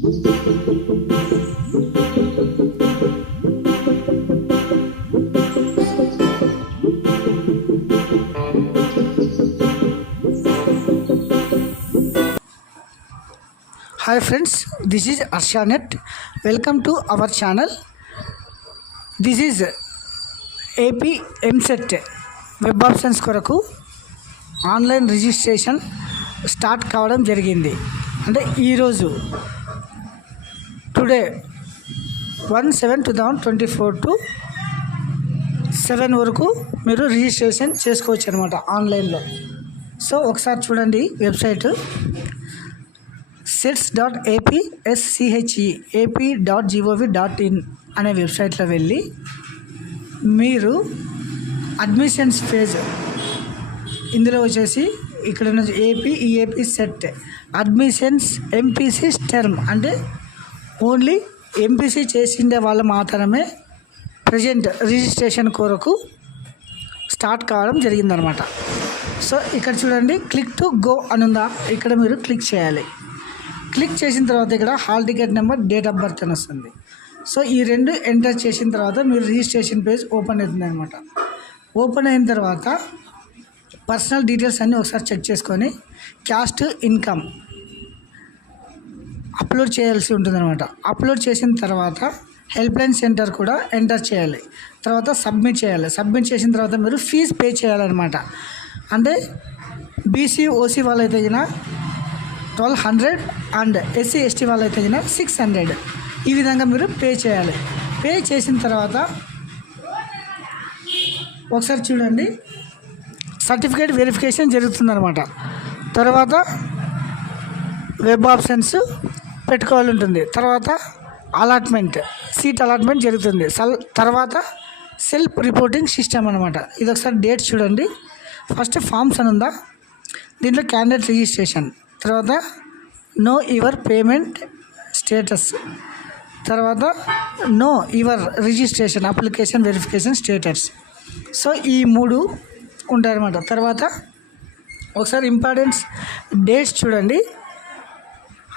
Hi friends, this is Arshanet. Welcome to our channel. This is AP MSET web options కొరకు online registration start కావడం జరిగింది. అంటే ఈరోజు today 1/7/2024 to 7 వరకు మీరు రిజిస్ట్రేషన్ చేసుకోవచ్చు అనమాట ఆన్లైన్లో. సో ఒకసారి చూడండి వెబ్సైట్ sets.ap.gov.in అనే వెబ్సైట్లో వెళ్ళి మీరు అడ్మిషన్స్ పేజ్ ఇందులో వచ్చేసి ఇక్కడ నుంచి AP set admissions MPC term అంటే ఓన్లీ ఎంపీసీ చేసిండే వాళ్ళు మాత్రమే ప్రజెంట్ రిజిస్ట్రేషన్ కొరకు స్టార్ట్ కావడం జరిగిందనమాట. సో ఇక్కడ చూడండి క్లిక్ టు గో అని ఉందా, ఇక్కడ మీరు క్లిక్ చేయాలి. క్లిక్ చేసిన తర్వాత ఇక్కడ hall ticket number, date of birth అని వస్తుంది. సో ఈ రెండు ఎంటర్ చేసిన తర్వాత మీరు రిజిస్ట్రేషన్ పేజ్ ఓపెన్ అవుతుంది అనమాట. ఓపెన్ అయిన తర్వాత పర్సనల్ డీటెయిల్స్ అన్నీ ఒకసారి చెక్ చేసుకొని క్యాస్ట్, ఇన్కమ్ అప్లోడ్ చేయాల్సి ఉంటుందన్నమాట. అప్లోడ్ చేసిన తర్వాత హెల్ప్ లైన్ సెంటర్ కూడా ఎంటర్ చేయాలి. తర్వాత సబ్మిట్ చేయాలి. సబ్మిట్ చేసిన తర్వాత మీరు ఫీజు పే చేయాలన్నమాట. అంటే బీసీ ఓసీ వాళ్ళైతే 1200 అండ్ ఎస్సీ ఎస్టీ వాళ్ళైతే 600. ఈ విధంగా మీరు పే చేయాలి. పే చేసిన తర్వాత ఒకసారి చూడండి సర్టిఫికేట్ వెరిఫికేషన్ జరుగుతుందన్నమాట. తర్వాత వెబ్ ఆప్షన్స్ పెట్టుకోవాలి ఉంటుంది. తర్వాత అలాట్మెంట్, సీట్ అలాట్మెంట్ జరుగుతుంది. తర్వాత సెల్ఫ్ రిపోర్టింగ్ సిస్టమ్ అనమాట. ఇది ఒకసారి డేట్ చూడండి. ఫస్ట్ ఫామ్స్ అని ఉందా, దీంట్లో క్యాండిడేట్ రిజిస్ట్రేషన్, తర్వాత నో యువర్ పేమెంట్ స్టేటస్, తర్వాత know your registration application verification status. So ఈ 3 ఉంటాయన్నమాట. తర్వాత ఒకసారి ఇంపార్టెన్స్ డేట్స్ చూడండి.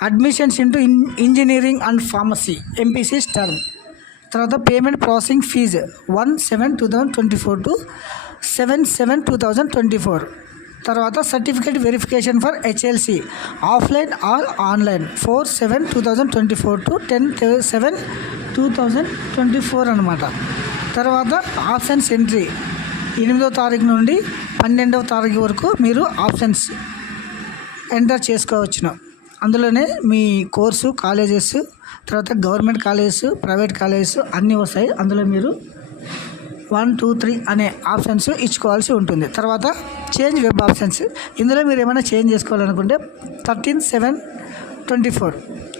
Admissions into engineering and pharmacy MPC term. తర్వాత పేమెంట్ ప్రాసెసింగ్ ఫీజు 1/7/2024 టు 7/7/2024. తర్వాత certificate verification for HLC offline or online 4/7/2024 to 10/7/2024 అనమాట. తర్వాత ఆప్షన్స్ ఎంట్రీ 8వ తారీఖు నుండి 12వ తారీఖు వరకు మీరు ఆప్షన్స్ ఎంటర్ చేసుకోవచ్చును. అందులోనే మీ కోర్సు, కాలేజెస్, తర్వాత గవర్నమెంట్ కాలేజెస్, ప్రైవేట్ కాలేజెస్ అన్నీ వస్తాయి. అందులో మీరు 1, 2, 3 అనే ఆప్షన్స్ ఇచ్చుకోవాల్సి ఉంటుంది. తర్వాత చేంజ్ వెబ్ ఆప్షన్స్, ఇందులో మీరు ఏమైనా చేంజ్ చేసుకోవాలనుకుంటే 13/7/24.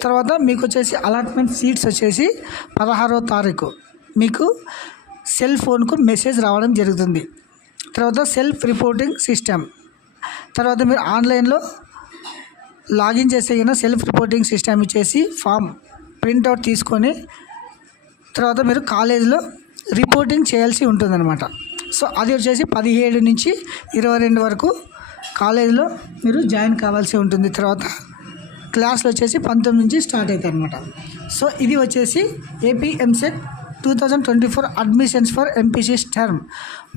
తర్వాత మీకు వచ్చేసి అలాట్మెంట్ సీట్స్ వచ్చేసి 16వ తారీఖు మీకు సెల్ ఫోన్కు మెసేజ్ రావడం జరుగుతుంది. తర్వాత సెల్ఫ్ రిపోర్టింగ్ సిస్టమ్, తర్వాత మీరు ఆన్లైన్లో లాగిన్ చేసే సెల్ఫ్ రిపోర్టింగ్ సిస్టమ్ ఇచ్చేసి ఫామ్ ప్రింట్అవుట్ తీసుకొని తర్వాత మీరు కాలేజీలో రిపోర్టింగ్ చేయాల్సి ఉంటుందన్నమాట. సో అది వచ్చేసి 17 నుంచి 22 వరకు కాలేజీలో మీరు జాయిన్ కావాల్సి ఉంటుంది. తర్వాత క్లాసులు వచ్చేసి 19 నుంచి స్టార్ట్ అవుతాయి అనమాట. సో ఇది వచ్చేసి AP EAMCET 2024 admissions for MPC term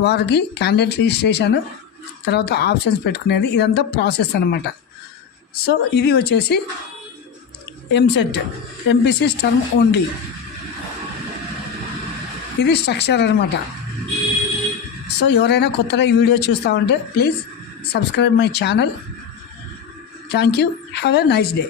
వారికి క్యాండిడేట్ రిజిస్ట్రేషన్, తర్వాత ఆప్షన్స్ పెట్టుకునేది, ఇదంతా ప్రాసెస్ అనమాట. సో ఇది వచ్చేసి ఎంసెట్ ఎంపీసీ టర్మ్ ఓన్లీ, ఇది స్ట్రక్చర్ అనమాట. సో ఎవరైనా కొత్తగా ఈ వీడియో చూస్తూ ఉంటే please subscribe my channel. Thank you. Have a nice day.